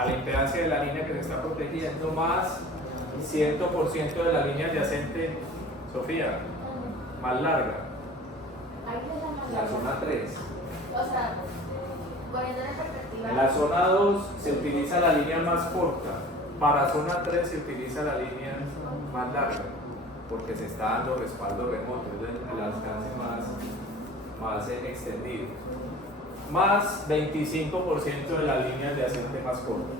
a la impedancia de la línea que se está protegiendo más 100% de la línea adyacente, Sofía, más larga, la zona 3. O sea, poniendo en perspectiva. En la zona 2 se utiliza la línea más corta, para zona 3 se utiliza la línea más larga, porque se está dando respaldo remoto, es el alcance más extendido. Más 25% de la línea adyacente más corta.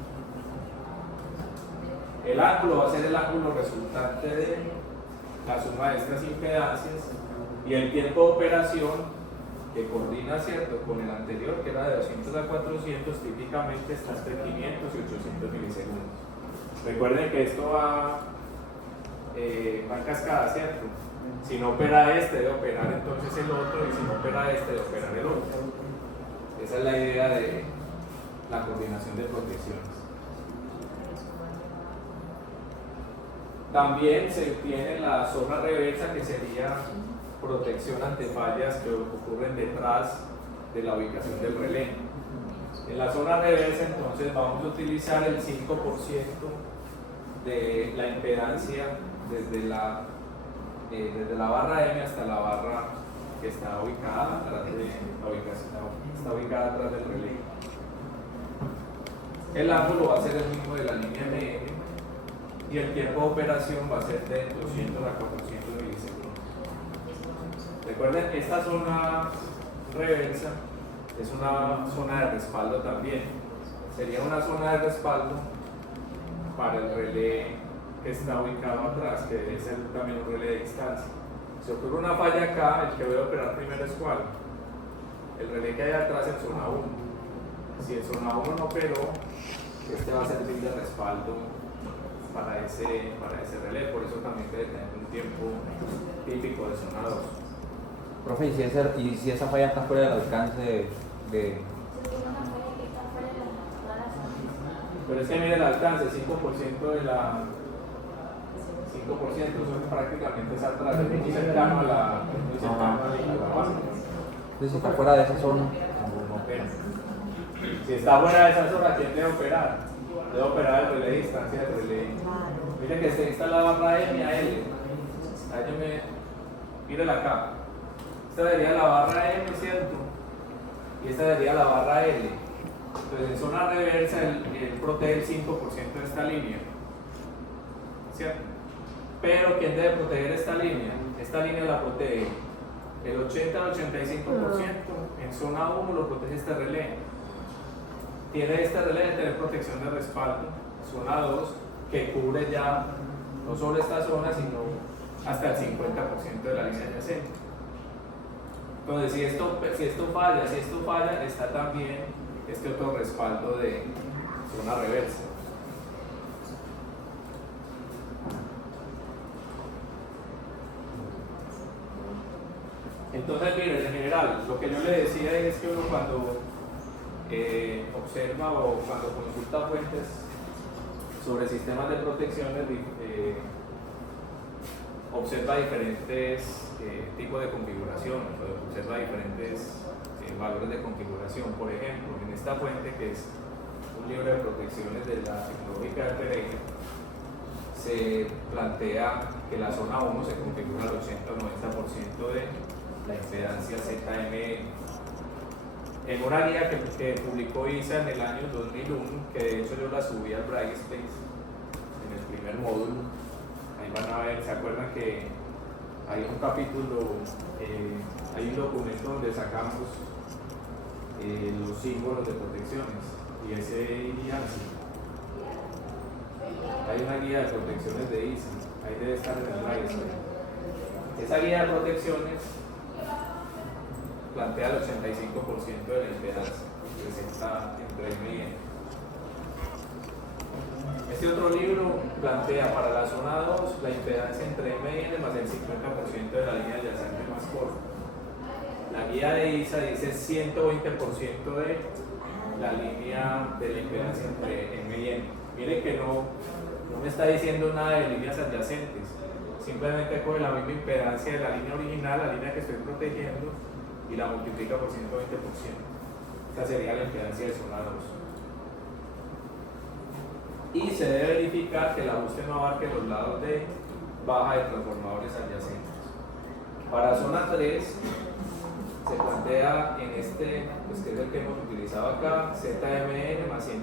El ángulo va a ser el ángulo resultante de la suma de estas impedancias y el tiempo de operación que coordina, ¿cierto?, con el anterior, que era de 200 a 400, típicamente está entre 500 y 800 milisegundos. Recuerden que esto va en cascada, ¿cierto? Si no opera este, debe operar entonces el otro, y si no opera este, debe operar el otro. Esa es la idea de la coordinación de protecciones. También se tiene la zona reversa, que sería protección ante fallas que ocurren detrás de la ubicación del relé. En la zona reversa, entonces, vamos a utilizar el 5% de la impedancia desde la barra M hasta la barra que está ubicada atrás de la ubicación, está ubicada atrás del relé. El ángulo va a ser el mismo de la línea MM y el tiempo de operación va a ser de 200 a 400 milisegundos. Recuerden, esta zona reversa es una zona de respaldo también. Sería una zona de respaldo para el relé que está ubicado atrás, que debe ser también un relé de distancia. Si ocurre una falla acá, el que debe operar primero es ¿cuál? El relé que hay atrás en zona 1. Si en zona 1 no operó, este va a servir de respaldo para ese relé, por eso también debe tener un tiempo típico de zona 2. Profe, ¿y si esa falla está fuera del alcance de... Pero es que mire el alcance, 5% de la... 5% son prácticamente es atrás, es muy cercano a la base. Si está fuera de esa zona. Si está fuera de esa zona, ¿quién debe operar? Debe operar el relé de distancia del relé. Mire que se instala la barra M a L. Mírala acá. Esta sería la barra M, ¿cierto? Y esta sería la barra L. Entonces en zona reversa él protege el 5% de esta línea, ¿cierto? Pero ¿quién debe proteger esta línea? Esta línea la protege el 80 al 85%. En zona 1 lo protege este relé. Tiene este relé de tener protección de respaldo. Zona 2, que cubre ya no solo esta zona, sino hasta el 50% de la línea adyacente. Entonces, si esto falla, está también este otro respaldo de zona reversa. Entonces, miren, en general, lo que yo le decía es que uno cuando observa o cuando consulta fuentes sobre sistemas de protecciones, observa diferentes tipos de configuraciones, observa diferentes valores de configuración. Por ejemplo, en esta fuente, que es un libro de protecciones de la tecnológica de Pereira, se plantea que la zona 1 se configura al 80 o 90% de la impedancia ZMN. En una guía que publicó ISA en el año 2001, que de hecho yo la subí al Brightspace en el primer módulo, ahí van a ver, ¿se acuerdan que hay un capítulo, hay un documento donde sacamos los símbolos de protecciones y ese iría así? Hay una guía de protecciones de ISA, ahí debe estar en el Brightspace. Esa guía de protecciones plantea el 85% de la impedancia, presenta entre M y N. Este otro libro plantea para la zona 2 la impedancia entre M y N más el 50% de la línea adyacente más corta. La guía de ISA dice 120% de la línea de la impedancia entre M y N. Mire que no me está diciendo nada de líneas adyacentes, simplemente coge la misma impedancia de la línea original, la línea que estoy protegiendo, y la multiplica por 120%. Esta sería la impedancia de zona 2. y se debe verificar que el ajuste no abarque los lados de baja de transformadores adyacentes. Para zona 3 se plantea en este, pues que es el que hemos utilizado acá, ZMN más 100%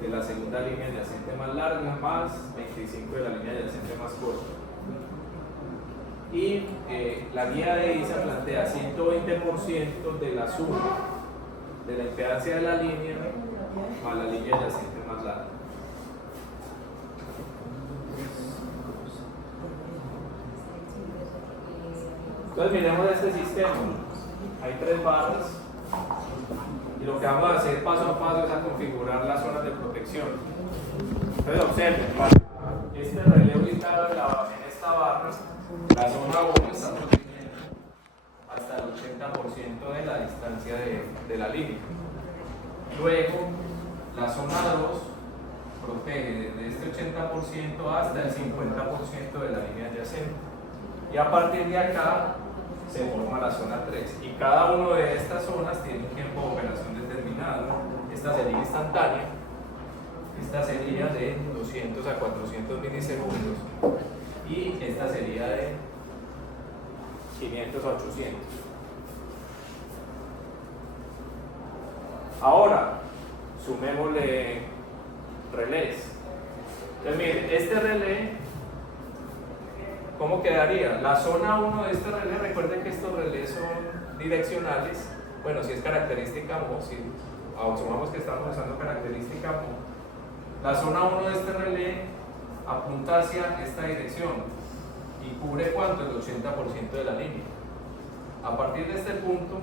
de la segunda línea adyacente más larga más 25 de la línea adyacente más corta. Y la guía de ISA plantea 120% de la suma de la impedancia de la línea más la línea adyacente más larga. Entonces miremos este sistema. Hay 3 barras y lo que vamos a hacer paso a paso es a configurar las zonas de protección. Entonces observen, para este relé ubicado en esta barra, la zona 1 está protegiendo hasta el 80% de la distancia de la línea. Luego, la zona 2 protege desde este 80% hasta el 50% de la línea adyacente. Y a partir de acá se forma la zona 3. Y cada una de estas zonas tiene un tiempo de operación determinado. Esta sería instantánea. Esta sería de 200 a 400 milisegundos. Y esta sería de 500 a 800. Ahora, sumémosle relés. Entonces, miren, este relé, ¿cómo quedaría? La zona 1 de este relé, recuerden que estos relés son direccionales. Bueno, si es característica MO, si asumamos que estamos usando característica MO, la zona 1 de este relé apunta hacia esta dirección y cubre ¿cuánto? El 80% de la línea. A partir de este punto,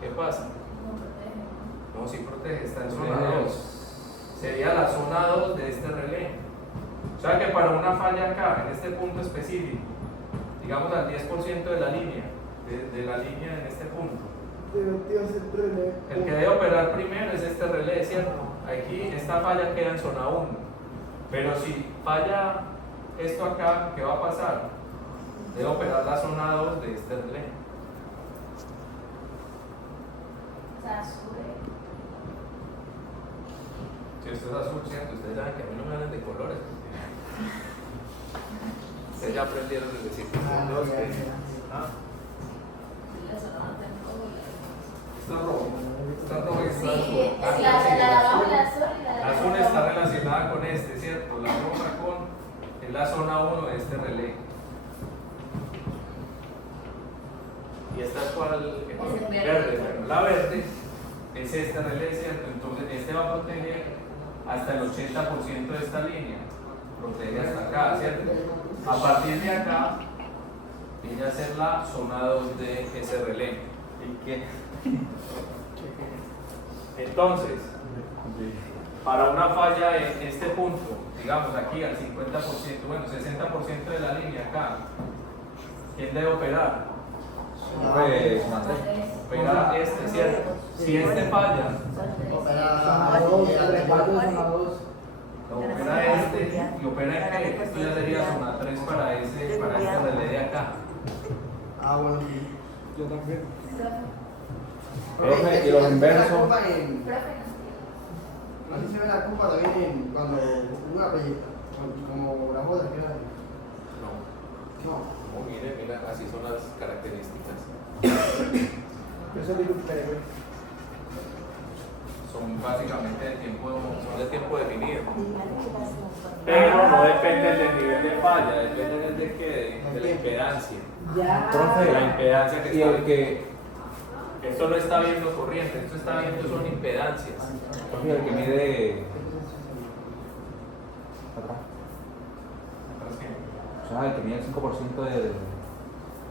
¿qué pasa? No, sí protege, está en zona 2. Sería la zona 2 de este relé. O sea que para una falla acá, en este punto específico, digamos al 10% de la línea, de la línea en este punto, el que debe operar primero es este relé, ¿cierto? Aquí esta falla queda en zona 1. Pero si falla esto acá, ¿qué va a pasar? Debe operar la zona 2 de este relé. Si esto es azul, ¿cierto? Ustedes saben que a mí no me hablan de colores. Ustedes ya aprendieron desde decir ¿Ah? Está rojo. Está rojo y está azul. Sí, la azul está relacionada con este, ¿cierto? La roja es la zona 1 de este relé. Y esta es cuál? Verde. Bueno, la verde es este relé, ¿cierto? Entonces este va a proteger hasta el 80% de esta línea. Protege hasta acá, ¿cierto? A partir de acá viene a ser la zona 2 de ese relé. ¿Y qué? Entonces, para una falla en este punto, digamos aquí al 50%, bueno, 60% de la línea acá, ¿quién debe operar? Opera este, ¿cierto? Si este falla, opera este y opera en qué, esto ya sería zona 3 para este relé de acá. Ah, bueno, sí. Yo también. Profe, y los inversos. Así se ve la culpa también cuando una proyecta, como la joda que era. No. Como mira, así son las características. Eso digo que Son básicamente son de tiempo definido. Pero no dependen del nivel de falla, dependen de la impedancia. Profe, De la impedancia que y está el que esto no está viendo corriente, esto está viendo son impedancias. profe, el que mide acá. O sea, el que mide el 5% de.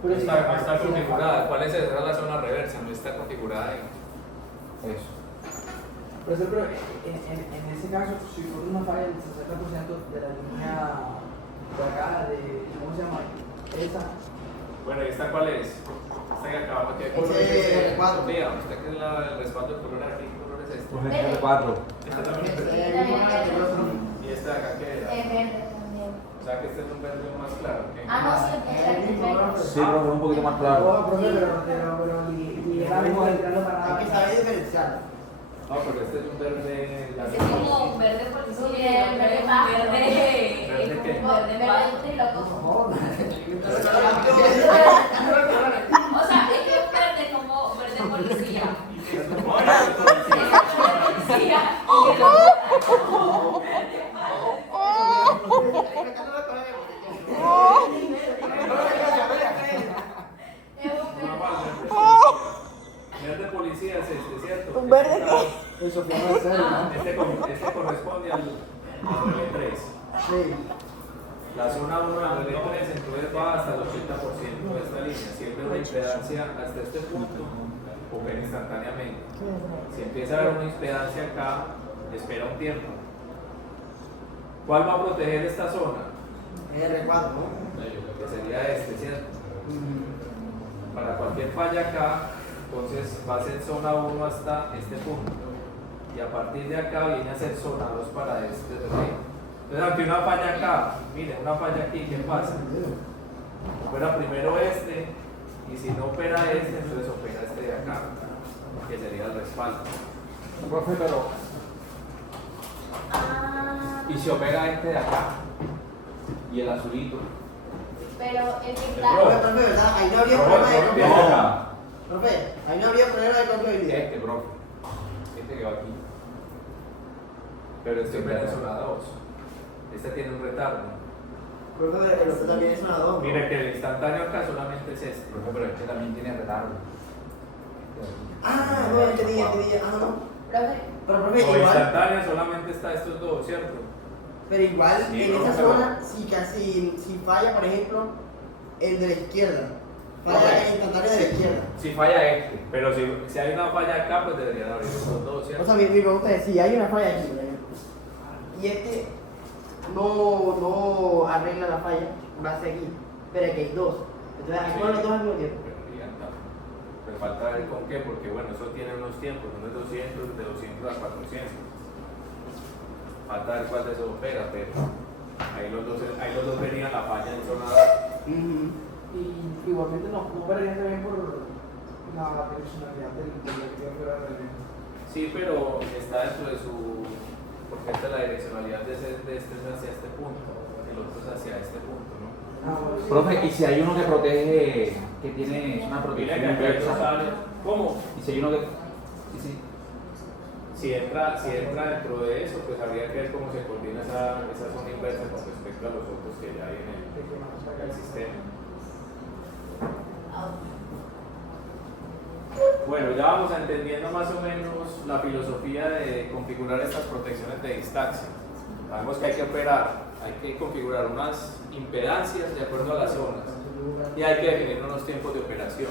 No está configurada. ¿Cuál es esa? Esa es la zona reversa, no está configurada ahí. Eso. Por ejemplo, en ese caso, si fuera una falla del 60% de la línea de acá, ¿cómo se llama? Esa. Bueno, ¿y esta cuál es? Esta que acabamos de color Ese es el es cuadro. Mira, usted que es el respaldo de color aquí, ¿qué color es este? Profe, el 4. Esta también es verde. Y esta de acá que era. verde también. O sea que este es un verde más claro. ¿ok? No, sí, Sí, profe, un poquito más claro. Profe, pero ligeramente entrando para Hay que saber diferenciar. No, pero este es un verde. Ese es como un verde policía, un verde más, ¿Verde qué? un verde loco. O sea, es que es verde como verde policía. Policía. Verde policía es este, ¿cierto? ¿Un verde qué? Eso fue más serio, ¿no? Este corresponde al relé 3. Sí. La zona 1 del relé 3 entonces va hasta el 80% de esta línea. Siempre una impedancia hasta este punto, opera instantáneamente. Si empieza a haber una impedancia acá, espera un tiempo. ¿Cuál va a proteger esta zona? R4, ¿no? Que sería este, ¿cierto? Para cualquier falla acá, entonces va a ser zona 1 hasta este punto. Y a partir de acá viene a ser zona 2 para este relé. Entonces, ante una falla acá, miren, una falla aquí, ¿qué pasa? Opera primero este, y si no opera este, entonces opera este de acá, que sería el respaldo. Profe, pero. ¿Y si opera este de acá? Y el azulito. Pero el que El está. rojo. Profe, ¿verdad? Ahí no habría No, problema de no, confiabilidad. No, Profe, ahí no habría problema de confiabilidad. este, profe. Este que va aquí. Pero este opera en zona 2. Este tiene un retardo. Profe, el otro también es una 2. Mire que el instantáneo acá solamente es este. Profe, pero este también tiene retardo. Ah, no, entendí. Ah, no. Profe, Pero, profe, Por igual. instantáneo solamente está estos dos, ¿cierto? Pero igual, Sí, en no, esa pero- zona, si falla, por ejemplo, el de la izquierda. Falla Ok. el instantáneo de la izquierda. Si falla este. Pero si hay una falla acá, pues deberían abrir estos dos, O ¿cierto? sea, mi pregunta es, si hay una falla aquí, por ejemplo, y este no arregla la falla, va a seguir, pero aquí hay dos. Entonces, hay los dos al mismo tiempo. Pero falta ver con qué, porque bueno, eso tiene unos tiempos, uno es 200, de 200 a 400. Falta ver cuál de esos opera, pero ahí los dos verían la falla en zona. Y igualmente no operaría también por la direccionalidad del que opera el relé. Sí, pero está dentro de su. Porque esta es la direccionalidad de este es hacia este punto, el otro es hacia este punto, ¿no? Ah, bueno, sí. Profe, y si hay uno que protege, que tiene una Mira protección que acá hay dos inversa. áreas. ¿Cómo? Y si hay uno que. y si- Si entra dentro de eso, pues habría que ver cómo se coordina esa zona inversa con respecto a los otros que ya hay en el sistema. Bueno, ya vamos entendiendo más o menos la filosofía de configurar estas protecciones de distancia. Sabemos que hay que operar, hay que configurar unas impedancias de acuerdo a las zonas y hay que definir unos tiempos de operación.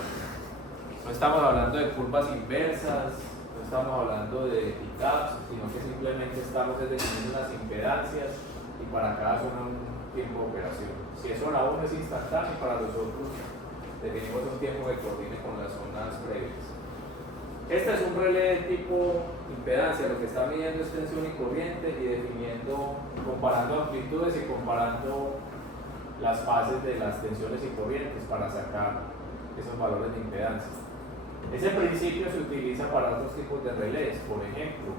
No estamos hablando de curvas inversas, no estamos hablando de pickups, sino que simplemente estamos definiendo unas impedancias y para cada zona un tiempo de operación. Si es zona 1 es instantáneo, para los otros definimos un tiempo que coordine con las zonas previas. Este es un relé de tipo impedancia, lo que está midiendo es tensión y corriente y definiendo, comparando amplitudes y comparando las fases de las tensiones y corrientes para sacar esos valores de impedancia. Ese principio se utiliza para otros tipos de relés, por ejemplo,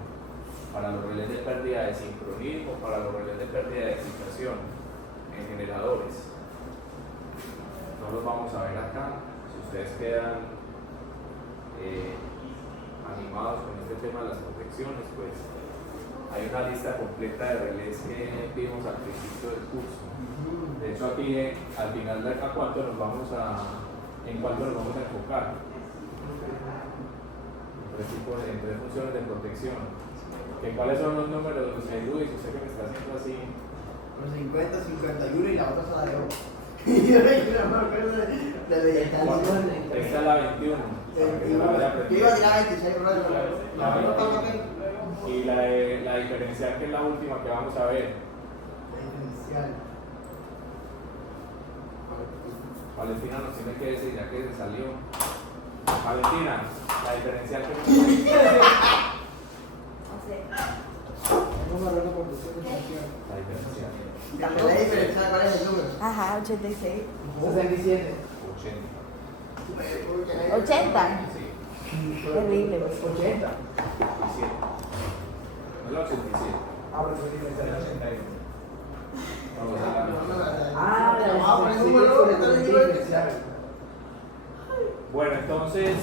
para los relés de pérdida de sincronismo, para los relés de pérdida de excitación en generadores. No los vamos a ver acá. Si ustedes quedan animados con este tema de las protecciones, pues hay una lista completa de relés que vimos al principio del curso. De hecho, aquí al final de acá, en cuánto nos vamos a enfocar. En tres funciones de protección. ¿Cuáles son los números, Luis? Usted que me está haciendo así. Los 50, 51 y la otra sala de oro. Yo no me acuerdo de Esta es la 21. para que se la vaya Yo iba a aprendiendo. tirar 26, bro. La otra está bien. Y la diferencial, que es la última que vamos a ver. Diferencial. Valentina nos tiene que decir, ya que se salió. Valentina, la diferencial que No sé. Vamos a hablar de conducción de función. La diferencial. También la diferencial, ¿cuál es el número? Ajá, 86. 67. 80. 80. Sí. Terrible. 80. 17. la 87. Ah, pero eso es Esta es la diferencial. 81. Vamos a la Ah, Vamos a poner sí, número, sí, está sí, bien, diferencial. Bueno, entonces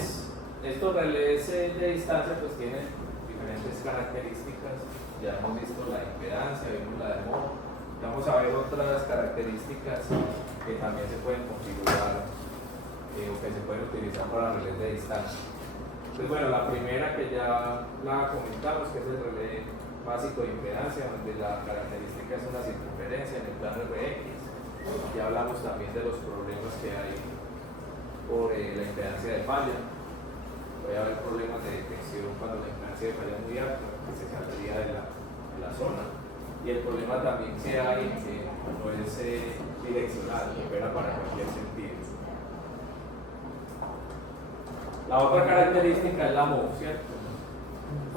estos relés de distancia pues tienen diferentes características. Ya hemos visto la impedancia, vimos la de modo. Vamos a ver otras características que también se pueden configurar o que se pueden utilizar para relés de distancia. Entonces, bueno, la primera que ya la comentamos, que es el relé básico de impedancia, donde la característica es una circunferencia en el plano RX. Ya hablamos también de los problemas que hay por la impedancia de falla. Puede haber problemas de detección cuando la impedancia de falla es muy alta, que se saldría de la zona. Y el problema también que hay que no es direccional, que opera para cualquier sentido. La otra característica es la MO, ¿cierto?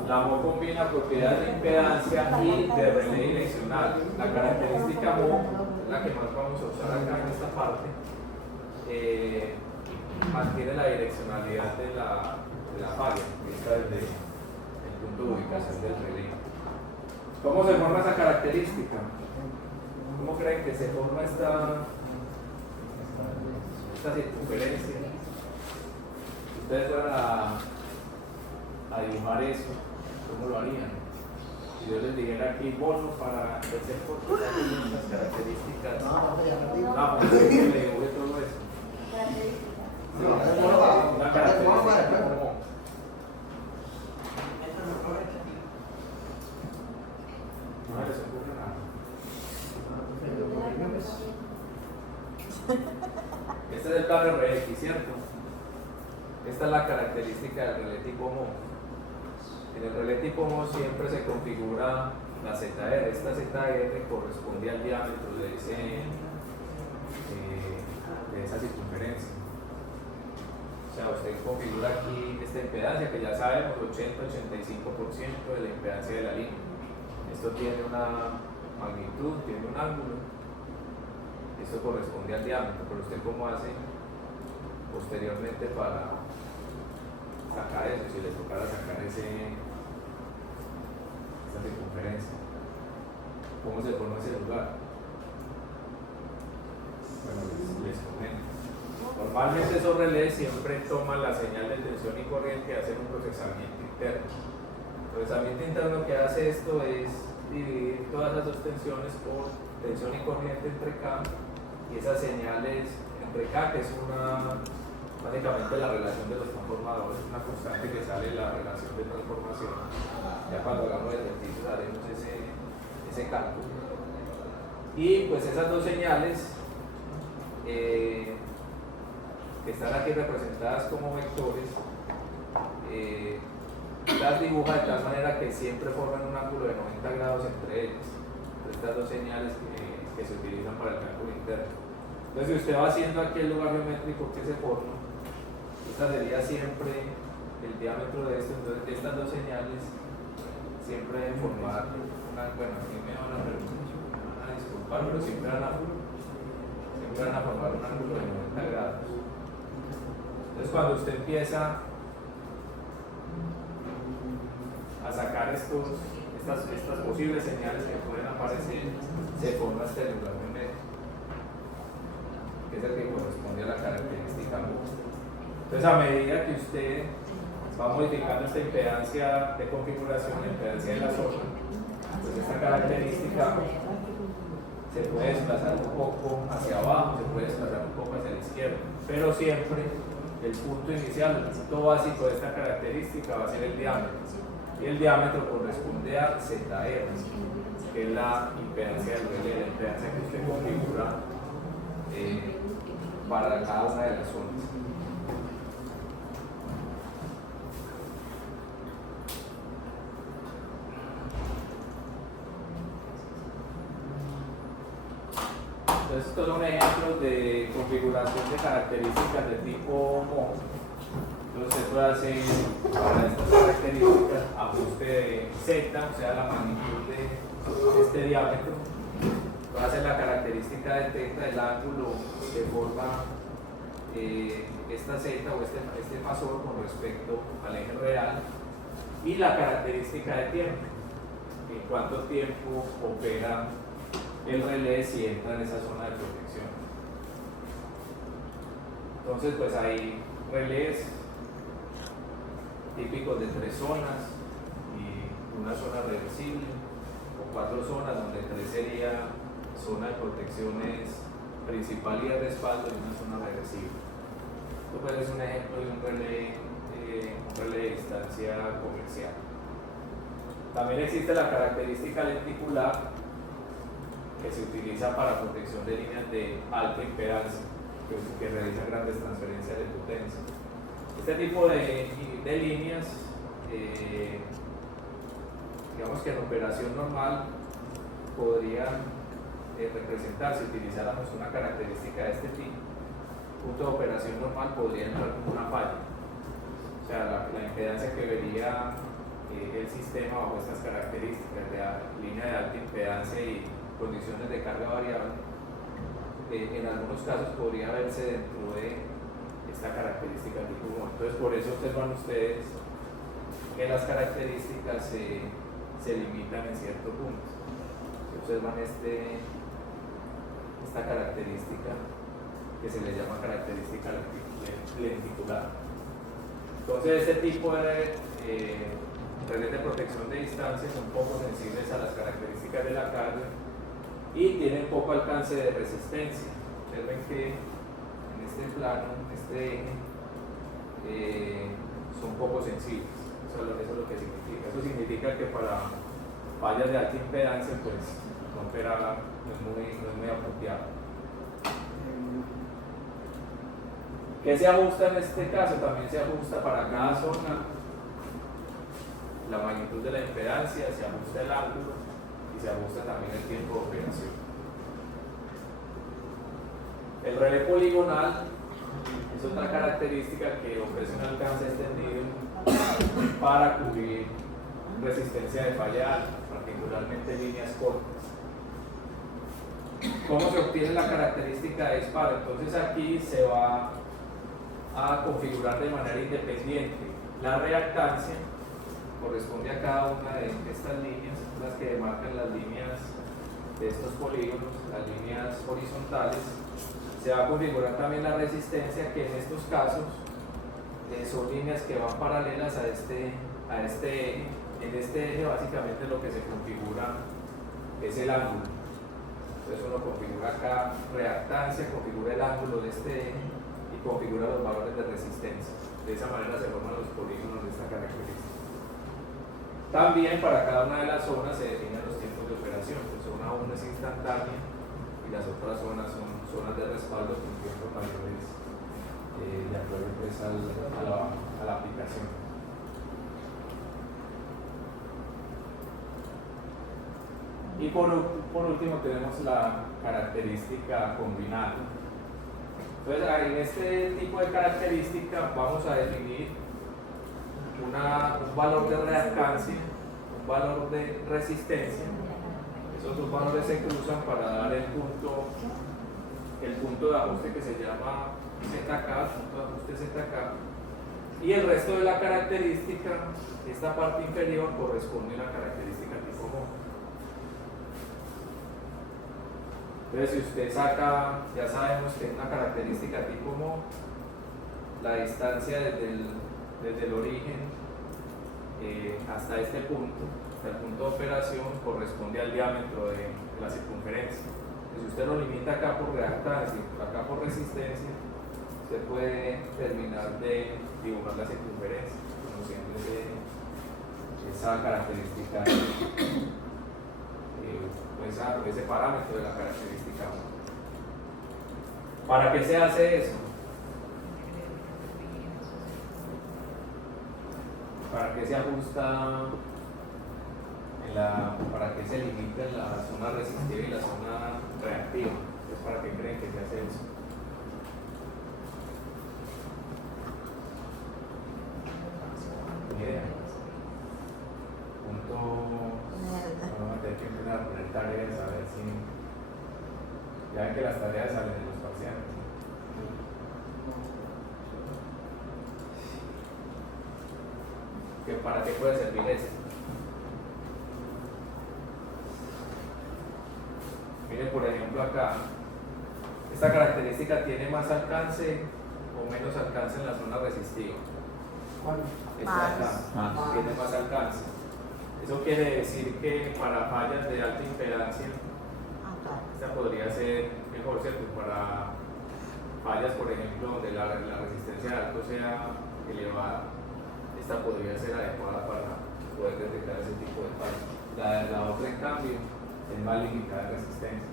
La MO combina propiedades de impedancia y de relé direccional. La característica MO, la que más vamos a usar acá en esta parte, mantiene la direccionalidad de la falla, vista desde el punto de ubicación del relé. ¿Cómo se forma esa característica? ¿Cómo creen que se forma esta circunferencia? Si ustedes fueran a dibujar eso, ¿cómo lo harían? Si yo les dijera aquí bono para hacer estas características, pues que le dibuje todo eso. Una característica como no les ocurre nada. Este es el plano RX, ¿cierto? Esta es la característica del relé tipo MO. En el relé tipo MO siempre se configura la ZR. Esta ZR corresponde al diámetro de esa circunferencia. O sea, usted configura aquí esta impedancia que ya sabemos, 80-85% de la impedancia de la línea. Esto tiene una magnitud, tiene un ángulo. Esto corresponde al diámetro, pero usted cómo hace posteriormente para sacar eso, si le tocara sacar esta circunferencia. ¿Cómo se forma ese lugar? Bueno, les comento. Normalmente esos relés siempre toman la señal de tensión y corriente y hacen un procesamiento interno. El procesamiento interno que hace esto es dividir todas las dos tensiones por tensión y corriente entre K y esas señales entre K, que es básicamente la relación de los transformadores, una constante que sale la relación de transformación. Ya cuando hagamos el ejercicio haremos ese cálculo. Y pues esas dos señales que están aquí representadas como vectores, las dibuja de tal manera que siempre forman un ángulo de 90 grados entre ellas. Estas dos señales que se utilizan para el cálculo interno. Entonces, si usted va haciendo aquí el lugar geométrico que se forma, esta sería siempre el diámetro de esto. Entonces, estas dos señales siempre deben formar bueno, aquí me van a disculpar, pero siempre van a formar un ángulo de 90 grados. Entonces, cuando usted empieza a sacar estas posibles señales que pueden aparecer, se forma este lugar geométrico, que es el que corresponde a la característica MO. Entonces, a medida que usted va modificando esta impedancia de configuración, la impedancia de la zona, pues esta característica se puede desplazar un poco hacia abajo, se puede desplazar un poco hacia la izquierda, pero siempre el punto inicial, el punto básico de esta característica va a ser el diámetro, y el diámetro corresponde a ZR, que es la impedancia del relé, la impedancia que usted configura para cada una de las zonas. Entonces, estos son ejemplos de configuración de características de tipo MO. Entonces, usted puede hacer para estas características ajuste de Z, o sea, la magnitud de este diámetro. Puede hacer la característica de θ, el ángulo que forma esta Z o este fasor con respecto al eje real, y la característica de tiempo, en cuánto tiempo opera el relé si entra en esa zona de protección. Entonces pues hay relés típicos de 3 zonas y una zona reversible, o 4 zonas donde 3 sería zona de protecciones principal y de respaldo y una zona reversible. Esto puede ser un ejemplo de un relé de distancia comercial. También existe la característica lenticular que se utiliza para protección de líneas de alta impedancia que realizan grandes transferencias de potencia. Este tipo de líneas, digamos que en operación normal podrían representar, si utilizáramos una característica de este tipo, punto de operación normal podría entrar como una falla. O sea, la impedancia que vería el sistema bajo estas características de línea de alta impedancia y condiciones de carga variable, en algunos casos podría verse dentro de esta característica tipo 1. Entonces, por eso observan ustedes que las características se limitan en cierto punto. Observan esta característica que se le llama característica lenticular. Entonces, este tipo de redes de protección de distancia son poco sensibles a las características de la carga y tienen poco alcance de resistencia. Observen que en este plano, en este eje, son poco sensibles. Eso es lo que significa. Eso significa que para fallas de alta impedancia, pues romper no es muy apropiado. ¿Qué se ajusta en este caso? También se ajusta para cada zona la magnitud de la impedancia, se ajusta el ángulo y se ajusta también el tiempo de operación. El relé poligonal es otra característica que ofrece un alcance extendido para cubrir resistencia de falla alta, particularmente líneas cortas. ¿Cómo se obtiene la característica de disparo? Entonces aquí se va a configurar de manera independiente. La reactancia corresponde a cada una de estas líneas, las que demarcan las líneas de estos polígonos, las líneas horizontales. Se va a configurar también la resistencia, que en estos casos son líneas que van paralelas a este eje. En este eje básicamente lo que se configura es el ángulo. Entonces uno configura acá reactancia, configura el ángulo de este eje y configura los valores de resistencia. De esa manera se forman los polígonos de esta característica. También para cada una de las zonas se definen los tiempos de operación. Pues zona 1 es instantánea y las otras zonas son zonas de respaldo con tiempos mayores de acuerdo pues a la aplicación. Y por último tenemos la característica combinada. Entonces en este tipo de característica vamos a definir un valor de reactancia, un valor de resistencia. Esos dos valores se cruzan para dar el punto de ajuste que se llama ZK, punto de ajuste ZK, y el resto de la característica, esta parte inferior, corresponde a la característica tipo MO. Entonces, si usted saca, ya sabemos que una característica tipo MO, la distancia desde el origen hasta este punto, hasta el punto de operación, corresponde al diámetro de la circunferencia. Si usted lo limita acá por reactancia y acá por resistencia, usted puede terminar de dibujar la circunferencia, conociendo esa característica, ese parámetro de la característica. ¿Para qué se hace eso? ¿Para qué se ajusta, para qué se limita la zona resistiva y la zona reactiva? Entonces, ¿para qué creen que se hace eso? Ni idea. Vamos a tener que empezar a poner tareas a ver si. Ya ven que las tareas salen de los parciales. ¿Para qué puede servir esto? por ejemplo, acá, esta característica tiene más alcance o menos alcance en la zona resistiva. ¿Cuál? Esta acá Más. tiene más alcance. Eso quiere decir que para fallas de alta impedancia, esta podría ser mejor, ¿cierto? Para fallas, por ejemplo, donde la resistencia de alto sea elevada, esta podría ser adecuada para poder detectar ese tipo de fallas. La otra, en cambio, es más limitada de resistencia.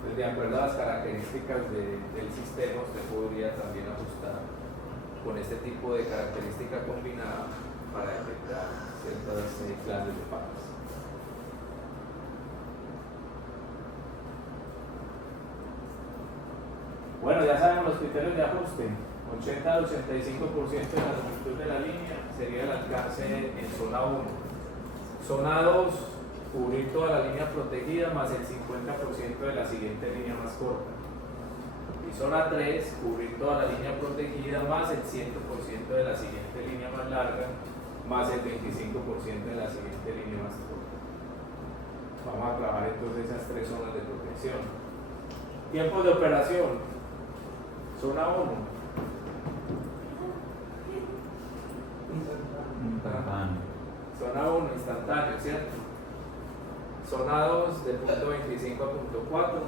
Entonces, de acuerdo a las características del sistema, usted podría también ajustar con este tipo de característica combinada para detectar ciertas clases de fallas. Bueno, ya sabemos los criterios de ajuste. 80 al 85% de la longitud de la línea sería el alcance en zona 1. Zona 2, cubrir toda la línea protegida más el 50% de la siguiente línea más corta. Y zona 3, cubrir toda la línea protegida más el 100% de la siguiente línea más larga más el 25% de la siguiente línea más corta. Vamos a trabajar entonces esas tres zonas de protección. Tiempos de operación. Zona 1. Instantáneo. Zona 1, instantáneo, ¿cierto? Zona 2, de punto 25 a punto 4.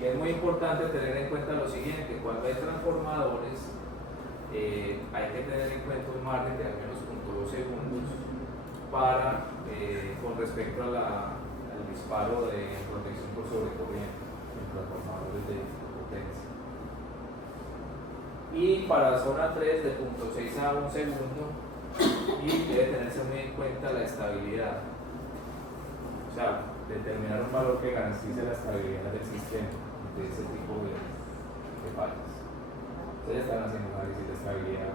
Y es muy importante tener en cuenta lo siguiente: cuando hay transformadores, hay que tener en cuenta un margen de al menos 0.2 segundos para, con respecto al disparo de protección por sobrecorriente en transformadores de potencia. Y para zona 3, de 0.6 a 1 segundo, y debe tenerse muy en cuenta la estabilidad, o sea, determinar un valor que garantice la estabilidad del sistema de ese tipo de fallas. Ustedes están haciendo análisis de estabilidad,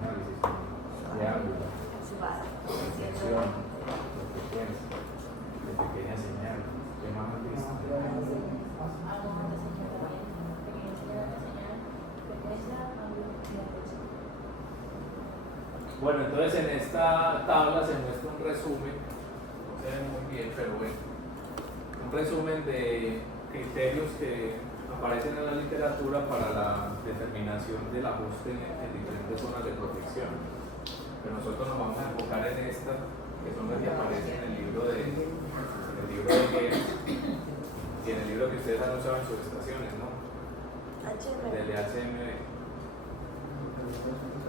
análisis de ángulo, de tensión, de frecuencia, de pequeña señal. ¿Qué más han visto? Bueno, entonces en esta tabla se muestra un resumen, no se ve muy bien, pero bueno, un resumen de criterios que aparecen en la literatura para la determinación del ajuste en diferentes zonas de protección. Pero nosotros nos vamos a enfocar en esta, que son las que aparecen en el libro de Gers y en el libro que ustedes han usado en sus estaciones, ¿no? Del HMB.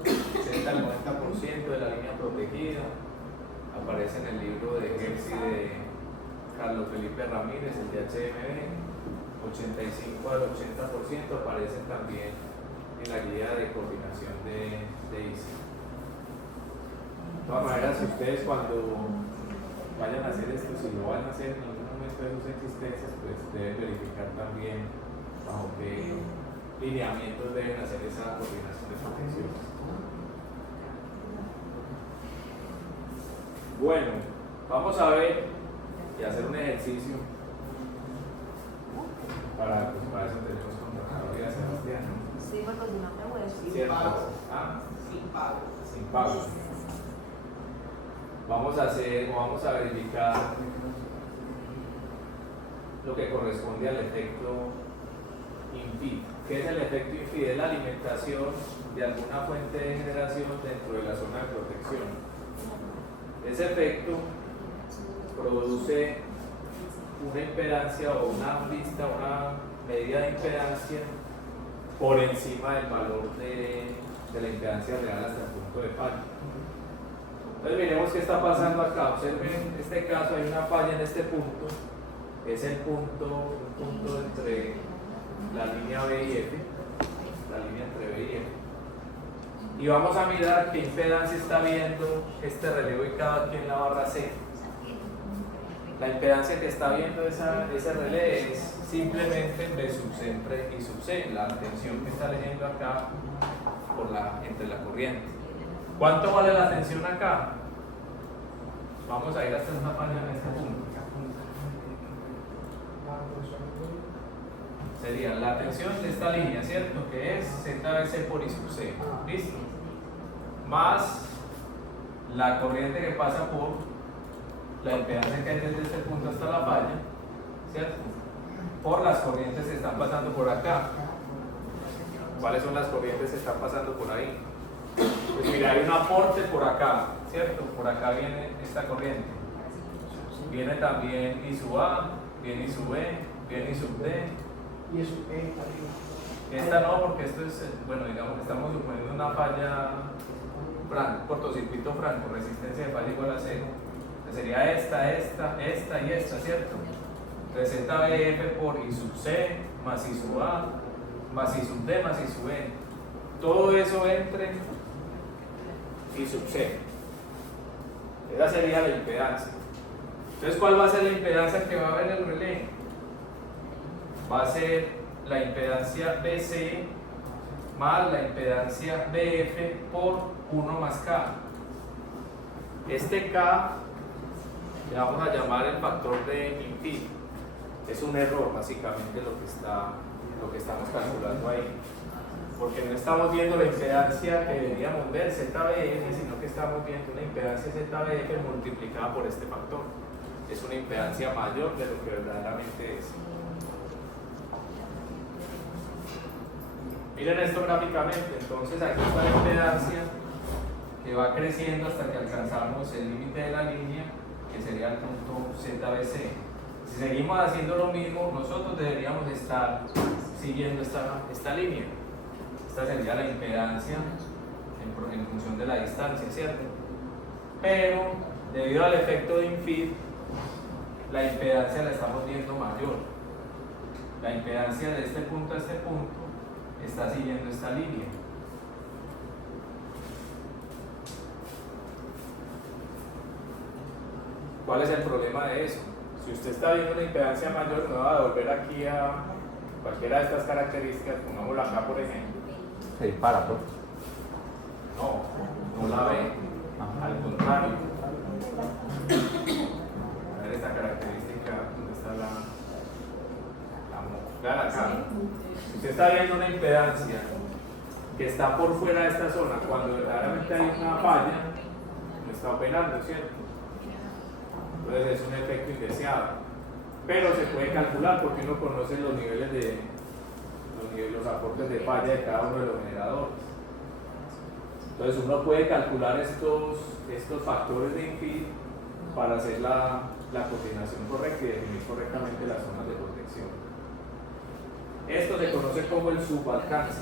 80 al 90% de la línea protegida aparece en el libro de Gers y de Carlos Felipe Ramírez, el de HMB. 85 al 80% aparecen también en la guía de coordinación de ISA. De todas maneras, si ustedes cuando vayan a hacer esto, si lo van a hacer en algún momento de sus existencias, pues deben verificar también bajo qué lineamientos deben hacer esa coordinación de protecciones. Bueno, vamos a ver y hacer un ejercicio. Para eso tenemos contratadoría, Sebastián. Sí, porque si no te voy a decir. ¿Cierto? ¿Ah? Sin pago. Vamos a verificar lo que corresponde al efecto INFID. ¿Qué es el efecto INFID? Es la alimentación de alguna fuente de generación dentro de la zona de protección. Ese efecto produce una impedancia o una medida de impedancia por encima del valor de la impedancia real hasta el punto de falla. Entonces miremos qué está pasando acá. Observen, en este caso hay una falla en este punto, es el punto entre la línea B y F, la línea entre B y F. Y vamos a mirar qué impedancia está viendo este relé ubicado aquí en la barra C. La impedancia que está viendo ese relé es simplemente B sub C y sub C, la tensión que está leyendo acá entre la corriente. ¿Cuánto vale la tensión acá? Vamos a ir hasta esta falla en este punto. Sería la tensión de esta línea, ¿cierto? Que es ZBC por I sub C. ¿Listo? Más la corriente que pasa por la impedancia que hay desde este punto hasta la falla, ¿cierto? Por las corrientes que están pasando por acá. ¿Cuáles son las corrientes que están pasando por ahí? Pues mira, hay un aporte por acá, ¿cierto? Por acá viene esta corriente. Viene también I sub A, viene I sub B, viene I sub D. Y eso es arriba. Esta no, porque esto es, bueno, digamos que estamos suponiendo una falla franco, cortocircuito franco, resistencia de falla igual a 0. Sería esta, y esta, ¿cierto? Entonces ZBF por I sub C, más I sub A, más I sub D, más I sub E. Todo eso entre I sub C. Esa sería la impedancia. Entonces, ¿cuál va a ser la impedancia que va a haber en el relé? Va a ser la impedancia BC más la impedancia BF por 1 más K. Este K le vamos a llamar el factor de INFIT. Es un error básicamente lo que estamos calculando ahí. Porque no estamos viendo la impedancia que deberíamos ver, ZBF, sino que estamos viendo una impedancia ZBF multiplicada por este factor. Es una impedancia mayor de lo que verdaderamente es. Miren esto gráficamente, entonces aquí está la impedancia que va creciendo hasta que alcanzamos el límite de la línea, que sería el punto ZBC. Si seguimos haciendo lo mismo, nosotros deberíamos estar siguiendo esta línea. Esta sería la impedancia en función de la distancia, ¿cierto? Pero debido al efecto de INFIT, la impedancia la estamos viendo mayor. La impedancia de este punto a este punto está siguiendo esta línea. ¿Cuál es el problema de eso? Si usted está viendo una impedancia mayor, me va a devolver aquí a cualquiera de estas características, pongámosla acá por ejemplo. Se dispara, pues. No la ve, al contrario. A ver esta característica, ¿dónde está la acá? Si usted está viendo una impedancia que está por fuera de esta zona, cuando verdaderamente hay una falla, no está operando, ¿cierto? Entonces es un efecto indeseado. Pero se puede calcular porque uno conoce los niveles de los aportes de falla de cada uno de los generadores. Entonces uno puede calcular estos factores de INFIT para hacer la coordinación correcta y definir correctamente las zonas de protección. Esto se conoce como el subalcance.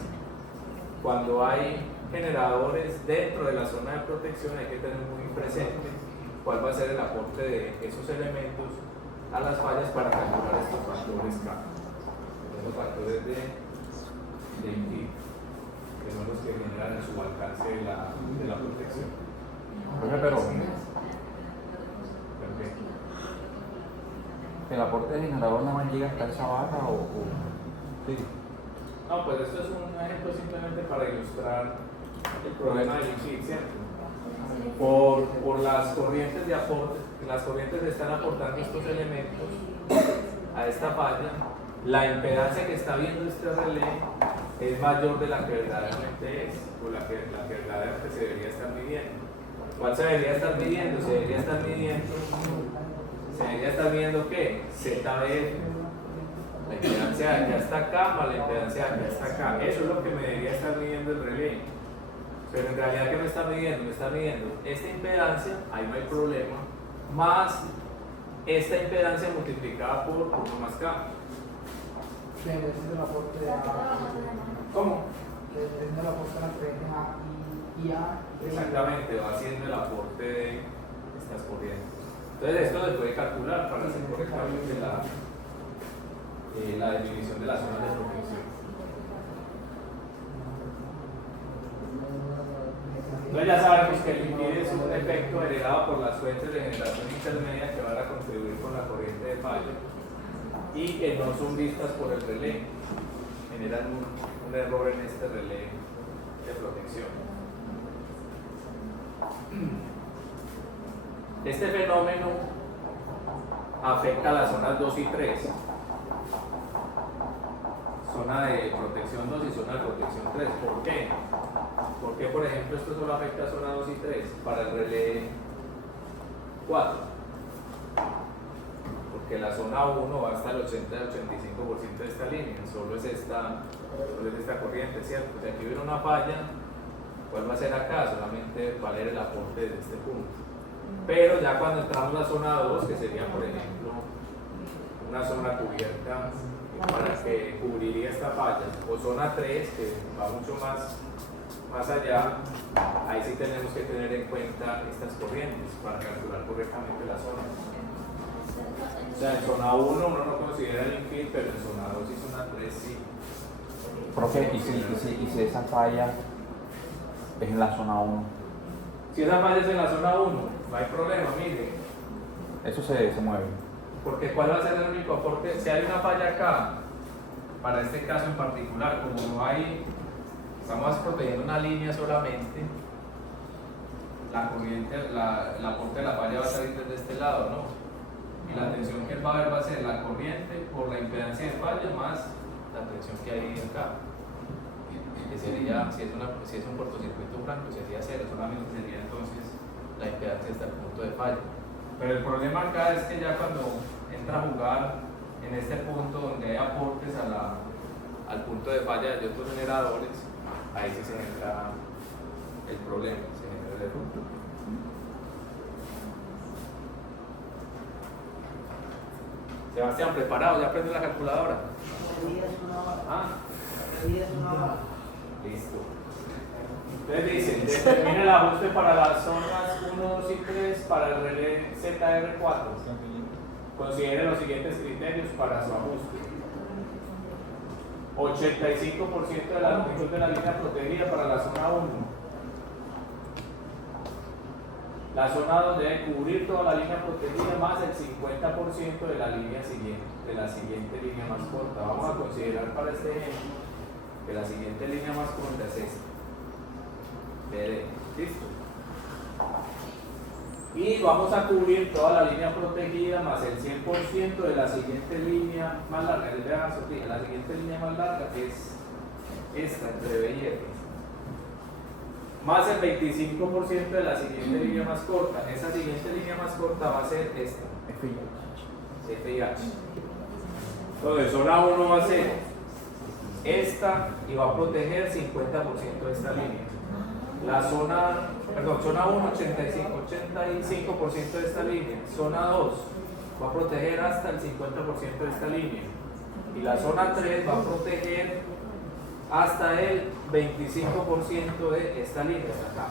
Cuando hay generadores dentro de la zona de protección hay que tener muy presente cuál va a ser el aporte de esos elementos a las fallas para calcular estos factores K. Los factores de INFIT, que son los que generan el subalcance de la protección. Pero Perfecto. el aporte de generador nada más llega hasta esa barra o sí. No, pues esto es un ejemplo simplemente para ilustrar el problema del INFIT, ¿cierto? Por las corrientes de aporte, las corrientes están aportando estos elementos a esta falla, la impedancia que está viendo este relé es mayor de la que verdaderamente es, o la que verdaderamente se debería estar midiendo. ¿Cuál se debería estar midiendo? Se debería estar midiendo ¿qué? ZBF. La impedancia de acá está acá, más la impedancia de acá está acá. Eso es lo que me debería estar midiendo el relé. Pero en realidad, ¿qué me está midiendo? Me está midiendo esta impedancia, ahí no hay problema, más esta impedancia multiplicada por 1 más K. Que necesita el aporte de ¿Cómo? que necesita el aporte de las corrientes A y A. Exactamente, va haciendo el aporte de estas corrientes. Entonces esto se puede calcular para hacer correctamente la definición de las zonas de protección. Entonces ya sabemos que el INFIT es un efecto heredado por las fuentes de generación intermedia que van a contribuir con la corriente de falla y que no son vistas por el relé, generan un error en este relé de protección. Este fenómeno afecta a las zonas 2 y 3, zona de protección 2 y zona de protección 3. ¿Por qué? Porque, por ejemplo, esto solo afecta a zona 2 y 3 para el relé 4. porque la zona 1 va hasta el 80 al 85% de esta línea, solo es esta corriente, ¿cierto? Si aquí hubiera una falla, ¿cuál va a ser acá? Solamente va a leer el aporte de este punto. Pero ya cuando entramos a la zona 2, que sería, por ejemplo, una zona cubierta para que cubriría esta falla, o zona 3, que va mucho más allá, ahí sí tenemos que tener en cuenta estas corrientes para calcular correctamente la zona. O sea, en zona 1 uno no considera el infill, pero en zona 2 y zona 3 sí. Profe, ¿y si esa falla es en la zona 1? Si esa falla es en la zona 1, no hay problema, mire. Eso se mueve. Porque ¿cuál va a ser el único aporte? Si hay una falla acá, para este caso en particular, como no hay, estamos protegiendo una línea solamente, la corriente, el aporte de la falla va a salir desde este lado, ¿no? Y la tensión que él va a ver va a ser la corriente por la impedancia de falla más la tensión que hay acá. Que sería, si es un cortocircuito franco, sería cero, solamente sería entonces la impedancia hasta el punto de falla. Pero el problema acá es que ya cuando entra a jugar en este punto donde hay aportes al punto de falla de otros generadores, ahí sí se genera el problema, se genera el error. Sebastián, ¿preparado? ¿Ya aprendió la calculadora? ¿Ah? Listo. Entonces dicen, determine el ajuste para las zonas 1, 2 y 3 para el relé ZR4. Considere los siguientes criterios para su ajuste. 85% de la longitud de la línea protegida para la zona 1. La zona 2 debe cubrir toda la línea protegida más el 50% de la línea siguiente, de la siguiente línea más corta. Vamos a considerar para este ejemplo que la siguiente línea más corta es esta. BD. ¿Listo? Y vamos a cubrir toda la línea protegida más el 100% de la siguiente línea más larga. La siguiente línea más larga es esta, entre B y F. Más el 25% de la siguiente línea más corta. Esa siguiente línea más corta va a ser esta. FIH. Entonces, zona 1 va a ser esta y va a proteger 50% de esta línea. La zona 1, 85% de esta línea. Zona 2 va a proteger hasta el 50% de esta línea. Y la zona 3 va a proteger hasta el 25% de esta línea, hasta acá.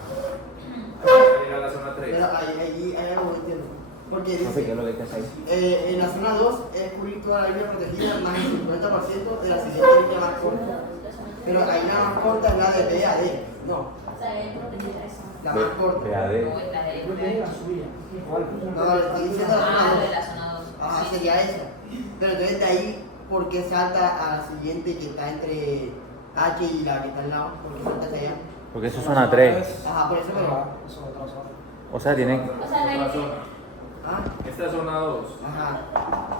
Hasta llegar a la zona 3. Pero ahí hay algo que no entiendo. Porque No sé qué es lo que dice, hacer. en la zona 2 es cubrir toda la línea protegida más el 50% de la siguiente línea más corta. Pero ahí la más corta es la de B a D. No, O sea, él protegía eso. la más corta. PAD. O esta de Yo tenía la suya. No, le estoy diciendo la Ah, zona de 2. la zona 2. Ajá, Sí. sería esa. Pero entonces de ahí, ¿por qué salta a la siguiente que está entre H y la que está al lado? ¿Por qué salta hacia allá? Porque eso es zona 3. Ajá, por eso me lo. Eso es otra zona. O sea, tienen. O sea, la Esta zona. Ah, Esta es zona 2. ajá.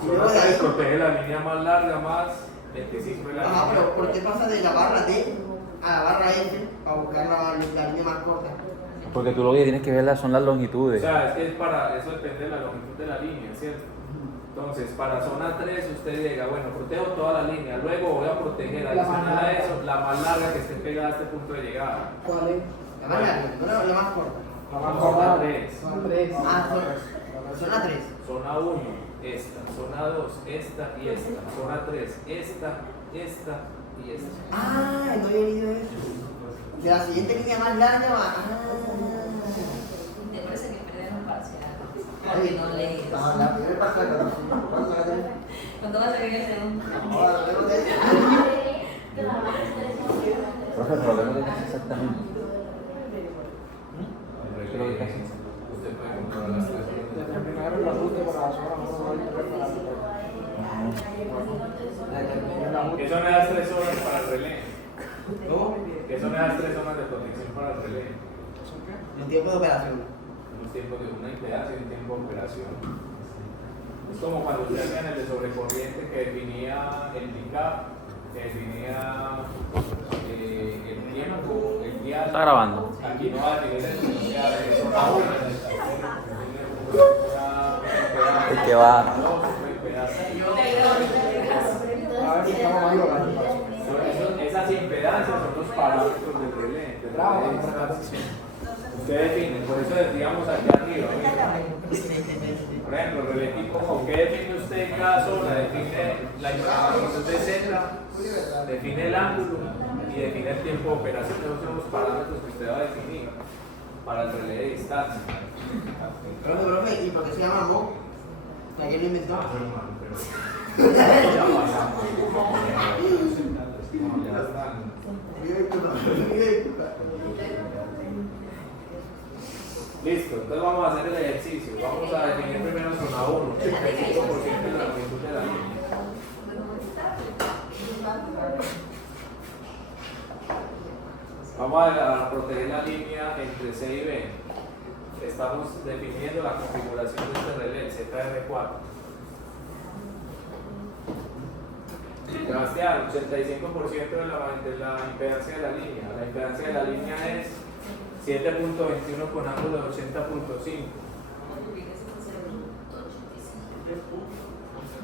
Y Zona luego de 3 ahí. protege la línea más larga más 25 de la Ajá, línea. pero ¿por qué pasa de la barra D a la barra F para buscar la línea más corta? Porque tú lo que tienes que ver son las O longitudes. sea, es que es para, eso depende de la longitud de la línea, ¿cierto? Entonces, para zona 3 usted llega, bueno, protejo toda la línea, luego voy a proteger, adicional a eso, la más larga que esté pegada a este punto de llegada. ¿Cuál es? La más larga, no la más corta. La más Zona corta. 3. Zona 3. Ah, zona 3. Zona 1, esta, zona 2, esta y esta, zona 3, esta y esta. Ah, no había oído eso. De la siguiente línea más larga va. Ah. ¿Te parece que perdieron parcial? Porque no leí. Ah, la primera pasa la ¿cuándo la tengo? ¿Cuándo vas a ver el segundo? Ahora la tengo de Profe, pero ¿qué es lo que hace exactamente? ¿Qué es lo que hace? Usted puede controlar las tres. Determinar el ajuste para la zona 1 para ¿Qué son esas 3 zonas para el relé? ¿Cómo? ¿Qué son esas 3 zonas de protección para el relé? El tiempo de operación. Unos tiempos de una impedancia y un tiempo de operación. Es como cuando ustedes hacían el de sobrecorriente que definía el pick-up, que definía el tiempo, el dial. Está grabando. Aquí no va a definir eso, o sea, de zona 1. El que va. distancia son los parámetros del relé. De distancia. Usted define, por eso decíamos allá arriba. Por ejemplo, relé tipo O. ¿Qué define usted en cada zona? Define la información de Z, define el ángulo y define el tiempo de operación. Esos son los parámetros que usted va a definir para el relé de distancia. Profe, ¿y por qué se llama Mo? ¿Quién lo inventó? Listo, entonces vamos a hacer el ejercicio. Vamos a definir primero zona 1, 85% de la longitud de la línea. Vamos a proteger la línea entre C y B. Estamos definiendo la configuración de este relé, el ZR4. Sebastián, 85% de la impedancia de la línea. La impedancia de la línea es 7.21 con ángulo de 80.5.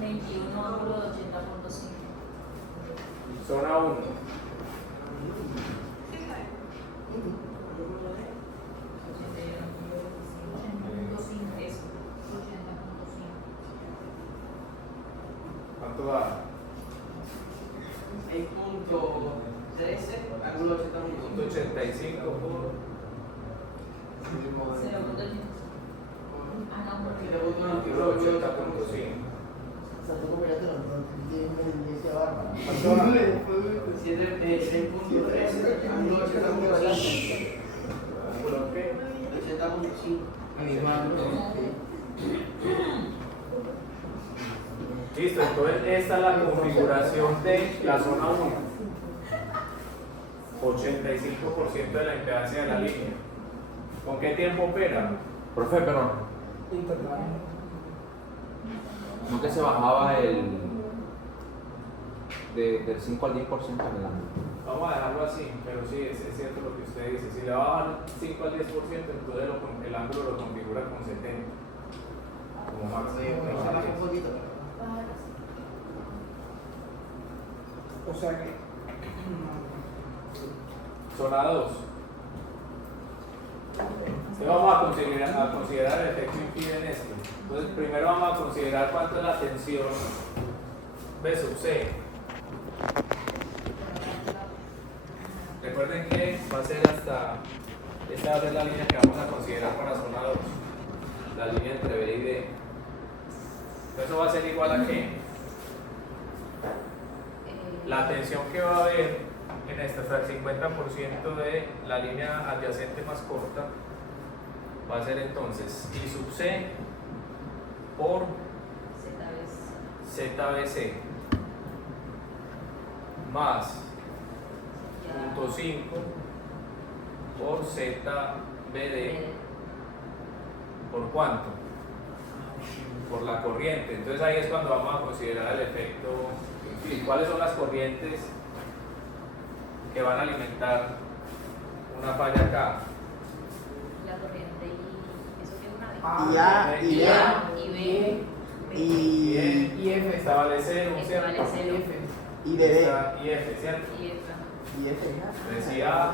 21 ángulo de 80.5. Zona 1. ¿Cuánto da? 6.13, ángulo 80. 85 por 80.5. Tampoco miraste los dos, tiene una tendencia bárbara. 6.13, ángulo 80.5. ¿Ángulo qué? 80.5. Mi mismo ángulo. Listo, entonces esta es la configuración de la zona 1. 85% de la impedancia de la línea. ¿Con qué tiempo opera? Profe, pero no que se bajaba del 5 al 10% del ángulo. Vamos a dejarlo así, pero sí, es cierto lo que usted dice. Si le va a bajar 5 al 10%, entonces el ángulo lo configura con 70. Como máximo. Vamos a bajar un poquito. O sea que. Zona 2. Entonces vamos a considerar el efecto impide en esto. Entonces primero vamos a considerar cuánto es la tensión B sub C. Recuerden que va a ser esta va a ser la línea que vamos a considerar para zona 2. La línea entre B y D. Eso va a ser igual a qué? La tensión que va a haber en esta, hasta el 50% de la línea adyacente más corta, va a ser entonces I sub C por ZBC más 0.5 por ZBD. ¿Por cuánto? Por la corriente. Entonces ahí es cuando vamos a considerar el efecto. ¿Y cuáles son las corrientes que van a alimentar una falla acá? La corriente y eso que una vez. Y A, y A, Y B. y F. Establecer un cierto. y bebé. Y F, ¿cierto? Y F. Y F, ya. Decía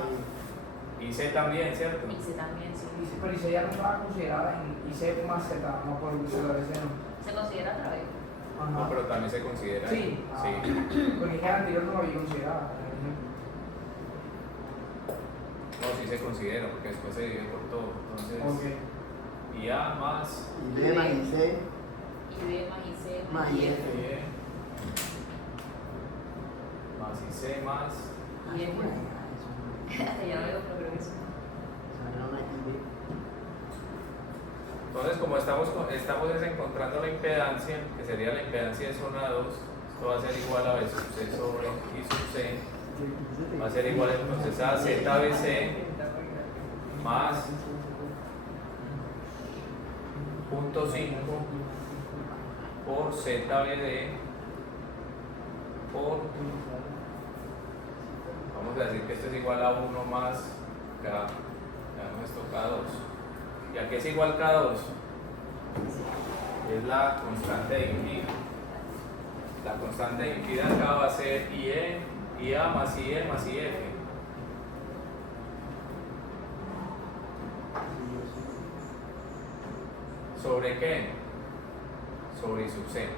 y C también, ¿cierto? Y C también, sí. Pero IC ya no estaba considerada en IC más Z, no por el ZBC, no. Se considera otra vez. No, pero también se considera. Sí. Sí. Porque el anterior no lo había considerado. No, sí se considera, porque después se divide por todo. Entonces, Ok. y A más Y B más y C Y B más y C más y y F. E más y C más. Y F. Hasta ya no veo, pero creo que sí. Entonces, como estamos encontrando la impedancia, que sería la impedancia de zona 2, esto va a ser igual a B sub C sobre I sub C, va a ser igual entonces a ZBC más 0.5 por ZBD por, vamos a decir que esto es igual a 1 más K, ya esto K2. ¿Y a qué es igual K2? Es la constante de impida. La constante de impida acá va a ser IE, IA más IE más IF. ¿Sobre qué? Sobre I sub C.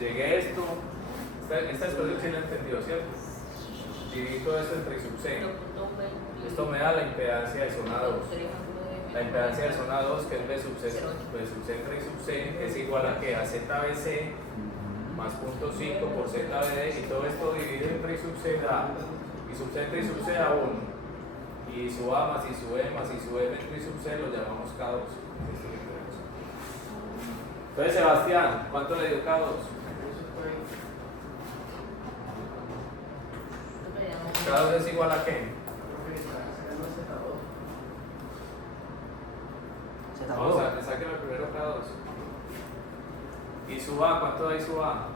Llegué a esto. Esta expresión sí la he entendido, ¿cierto? Dividí todo esto entre I sub C. Esto me da la impedancia de zona 2. La impedancia de zona 2, que es B sub C, B sub C entre I sub C, es igual a que a ZBC más punto 5 por ZBD, y todo esto dividido entre I sub C da I sub C entre I sub C da 1. Y I sub A más I sub E más I sub F entre I sub C lo llamamos K2. Entonces, Sebastián, ¿cuánto le dio K2? K2 es igual a qué? Vamos a saquemos primero K2. ¿Y sub A? ¿Cuánto da I sub A?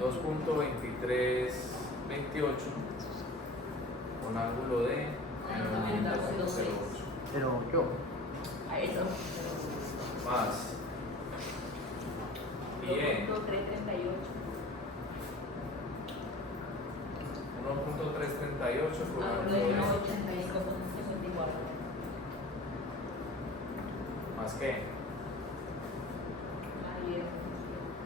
2.2328 con ángulo de 90.08. Pero yo. A eso. Más. Bien. 1.338. 1.338 con Ángulo ángulo de de 85.64. más qué? Ahí es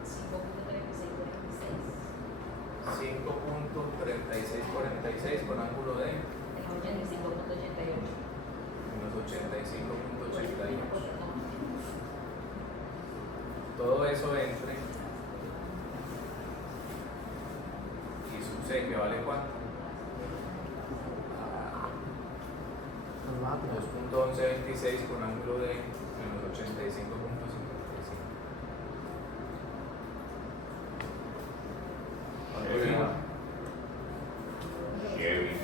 5.3646 con ángulo de 85.88. menos 85.88. Todo eso entre I sub C, que vale cuánto? 2.1126 con ángulo de menos 85.55. ¿Cuánto le da? Kevin.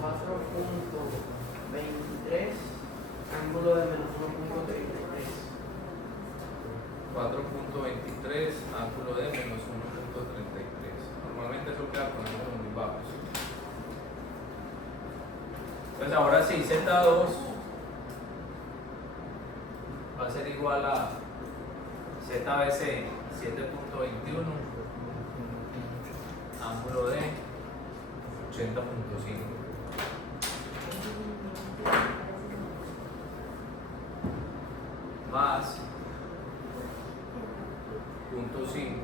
4.23, ángulo de menos 1.33. 4.23, ángulo de menos 1.33. Normalmente eso queda con ángulos muy bajos. Entonces ahora sí, Z2 va a ser igual a ZBC 7.21, ángulo de 80.5. Más punto 5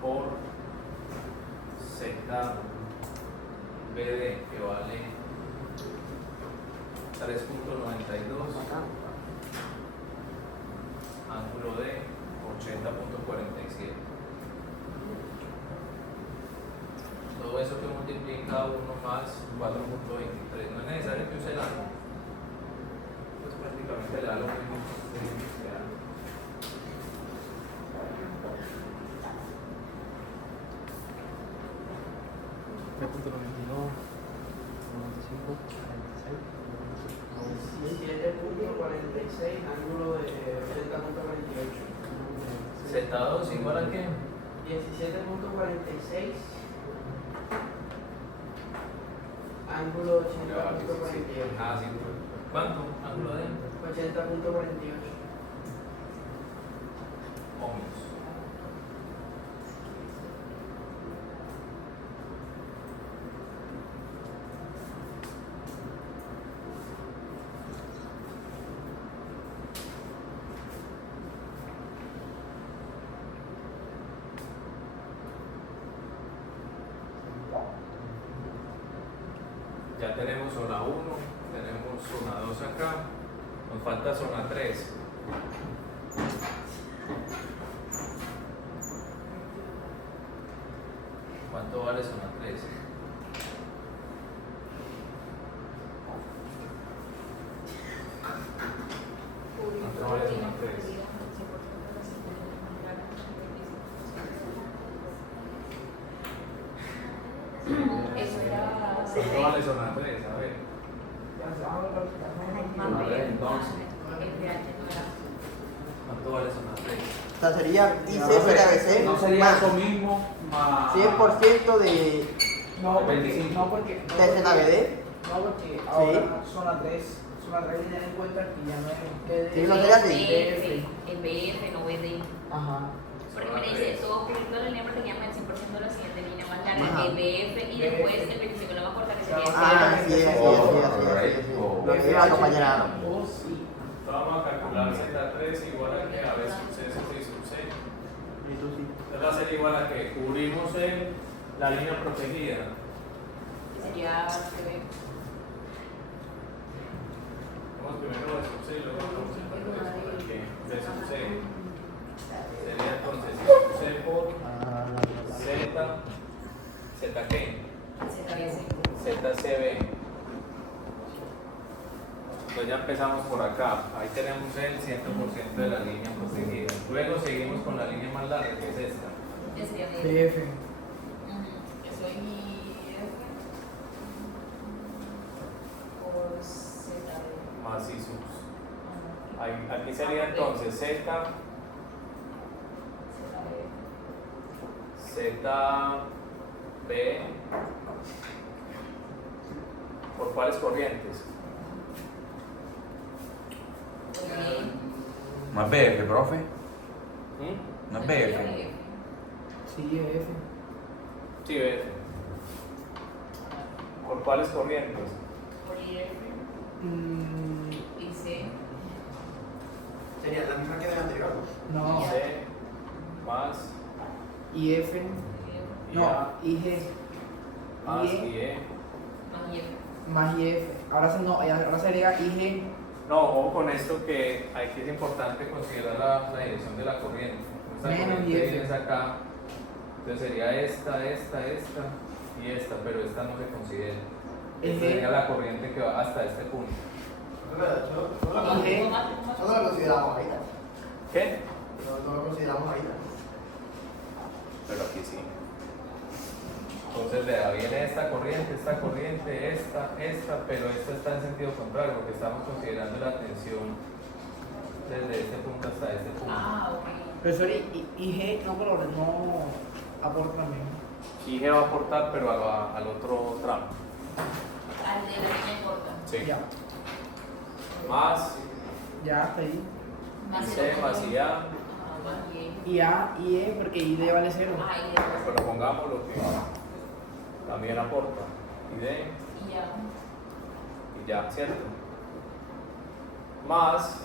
por ZBD, que vale 3.92, ángulo de 80.47. Todo eso que multiplica 1 más 4.23. No es necesario que use el ángulo, pues prácticamente le da lo mismo. Ángulo de 80.48. Z2 igual a qué? 17.46, ángulo de 80.48. Ah, sí. ¿Cuánto? Ángulo de 80.48. ohmios. Ya tenemos zona 1, tenemos zona 2 acá, nos falta zona 3. ¿Cuánto vale zona 3? ¿Cuánto vale zona 3? Eso era. ¿Cuánto vale zona 3? A ver. Más A ver, entonces. el pH no era. ¿Cuánto vale zona 3? O sea, sería IC No sería más eso mismo más 100% de No, 25. no porque. de ZBD No, porque ahora zona 3 tener en cuenta que ya no es BD. Sí, lo tenía así. Es BF, no BD. Ajá. Porque me dice, todo ocurriendo la línea protegida el 100% de la siguiente línea más larga, Ajá. que BF, y después el 25 la más corta, que sería Ah, sí, así. Lo que iba a compañera. Oh, sí. Vamos a calcular Z3 igual a que a B sub C sub I sub C. Y tú sí. Entonces va a ser igual a que cubrimos la línea protegida. que sería CB. Vamos primero B sub C y luego vamos a que B sub C. Sería entonces C por Z qué? ZCB. Entonces ya empezamos por acá. Ahí tenemos el 100% de la línea protegida. Luego seguimos con la línea más larga, que es esta. Que sería BF. BF. Que soy IF por ZB. Más I sub. Aquí sería entonces Z, B. ¿Por cuáles corrientes? ¿No es BF, profe? ¿Mm? ¿No es BF? Sí, F. Sí, BF. ¿Por cuáles corrientes? Por IF y C. Sería la misma que de la anterior. No. C más IF. I No, A IG. más IE IE. Más IF. más IF. Ahora sería IG. No, ojo con esto que aquí es importante considerar la dirección de la corriente. Esta Menos corriente IF. viene acá, entonces sería esta y esta, pero esta no se considera. Esta Eje. sería la corriente que va hasta este punto. IG. Eso no lo consideramos ahorita. ¿Qué? No lo consideramos ahorita. Pero aquí sí. Entonces vea, viene esta corriente, esta, pero esta está en sentido contrario porque estamos considerando la tensión desde este punto hasta este punto. Ah, ok. Profesor, IG no, pero no aporta también. Y G va a aportar, pero al otro tramo. Al de la línea corta. Sí. Ya. Más Ya, hasta ahí. Más C, el más otro. IA, Más Y. Y A, y E, porque ID vale 0. Ah, y después. pero pongamos lo que también aporta. Y D, Y ya. y ya, ¿cierto? Más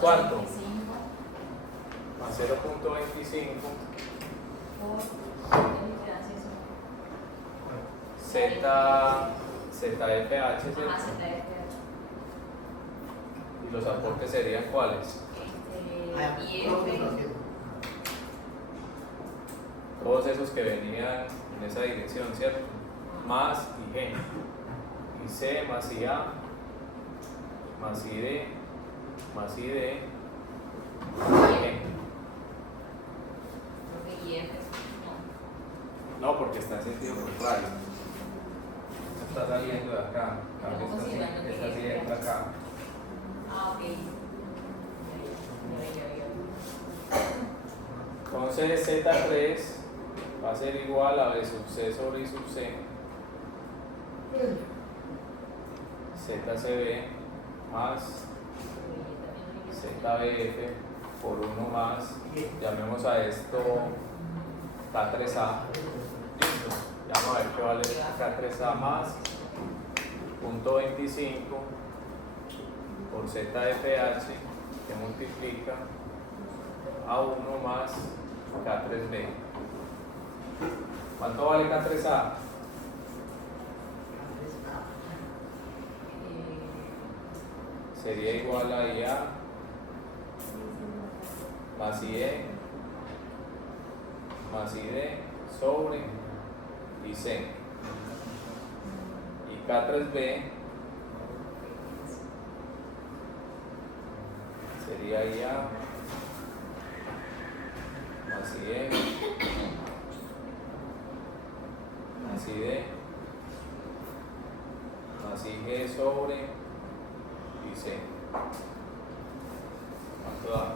cuánto? 25 Más 0.25 por ZFH, Ah, ¿cierto? ZF. Y los aportes serían ¿cuáles? IF. Todos esos que venían en esa dirección, ¿cierto? Más IG, y C más IA, más ID, más ID, más IG. Porque IF. No. No, porque está en sentido contrario. Está saliendo de acá. Cambio, Estamos considerando que esta sí es entra acá. Ah, ok. Ya. Entonces Z3 va a ser igual a B sub C sobre I sub C. ZCB más ZBF por 1 más, llamemos a esto K3A. Listo. Ya vamos a ver qué vale K3A más punto 25 por ZFH que multiplica a 1 más K3B. ¿Cuánto vale K3A? Sería igual a IA más IE más ID sobre IC. Y K3B sería IA más IE más ID más IG sobre IC. ¿Cuánto da?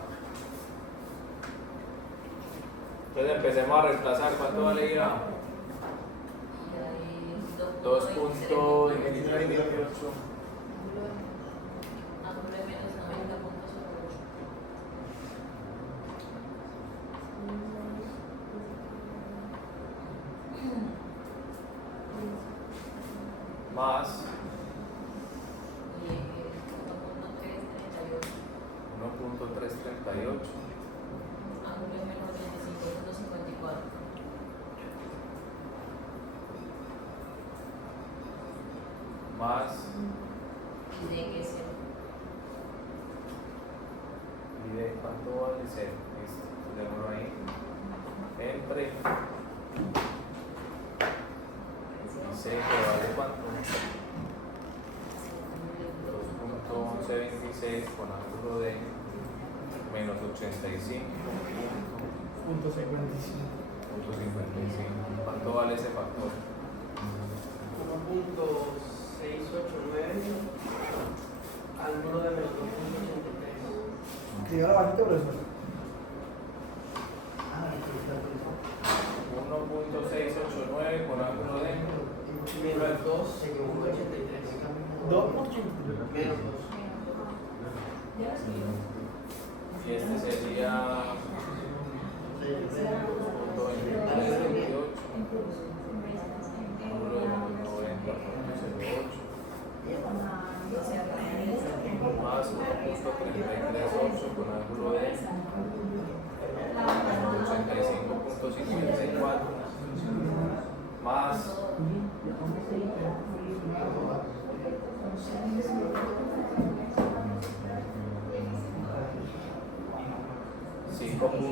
Entonces empecemos a reemplazar. ¿Cuánto vale IA? Y ahí 2.5 2.28. Ángulo de menos 90.08. Más 1.338. Ángulo de menos 25.54. Más Y de que es y de cuánto vale ser. Ponémoslo ahí. Entre. Dice que vale cuánto. 2.1126 con ángulo de menos 85.55. Punto 55. ¿Cuánto vale ese factor? 1.689 ángulo de menos 2.83. Escribió la bajita, profesor. 1.689 con ángulo de Menos 2.83. 2.83. Menos 2. y este sería 2.2328 ángulo de menos 90.08 más 1.338 con ángulo de 85.54 más 5.3646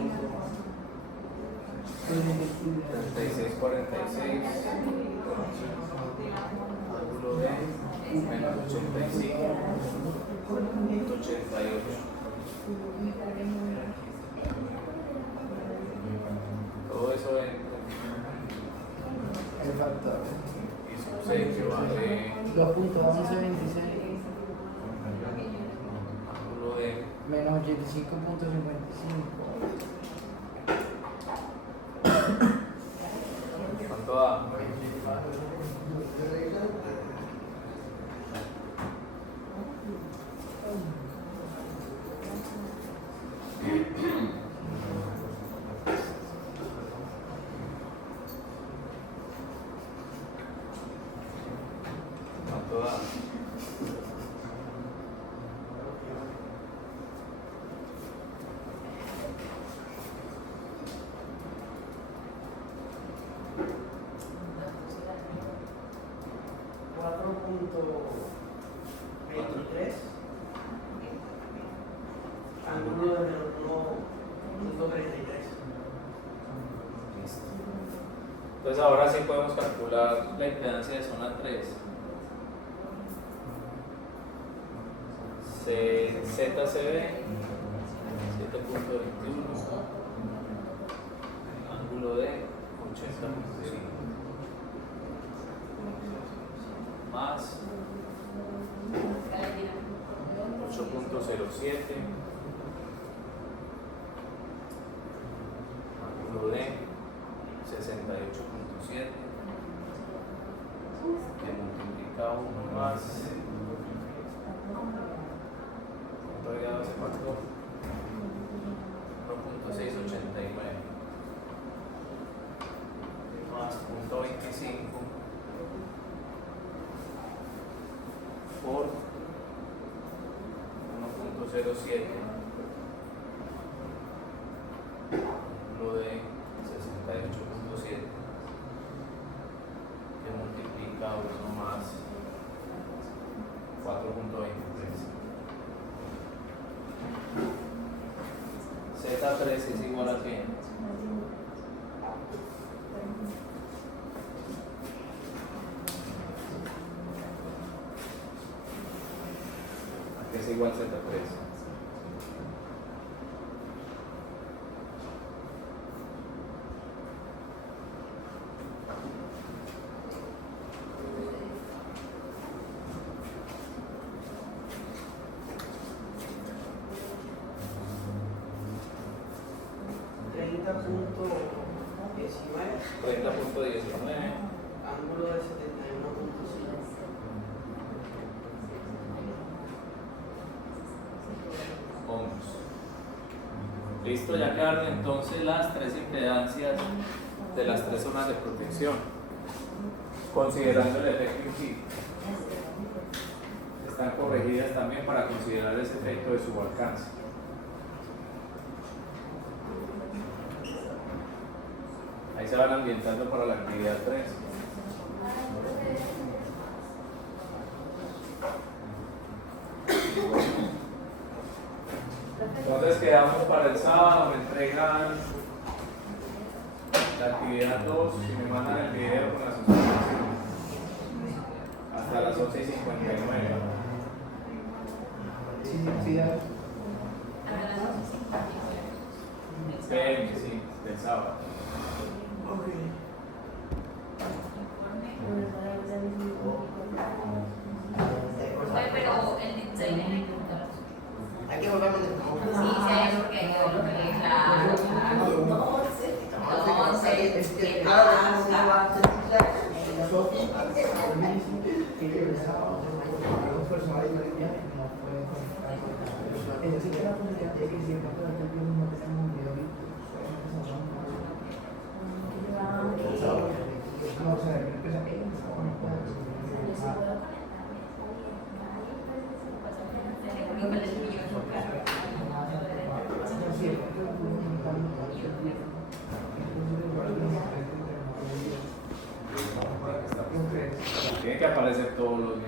ángulo de menos 85.88. Todo eso entra El factor. y sucede que vale 2.1126 ángulo de menos 85.55. ¿cuánto da? ¿Cuánto da? Ángulo de menos 1.33. Listo. Entonces ahora sí podemos calcular la impedancia de zona 3. ZCB 7.21 ángulo de 80.5 más 8.07 ángulo de 68.7 que multiplica 1 más ¿cuánto había dado ese factor? 1.689 más 0.25 por 1.07 lo de 68.7 que multiplica 1 más 4.23. Z3 es igual a qué? ¿A qué es igual Z3? .19 30.19 ángulo de 71.5 Listo, ya quedaron entonces las 3 impedancias de las 3 zonas de protección, considerando el efecto impide. Están corregidas también para considerar ese efecto de subalcance. Ahí se van ambientando para la actividad 3. Entonces quedamos para el sábado, me entregan la actividad 2 y me mandan el video con las observaciones hasta las 11:59. Sí, ya. PM, sí, del sábado. Pero el design es Hay que volver a sí, sí, hay algo que Tiene que aparecer todos los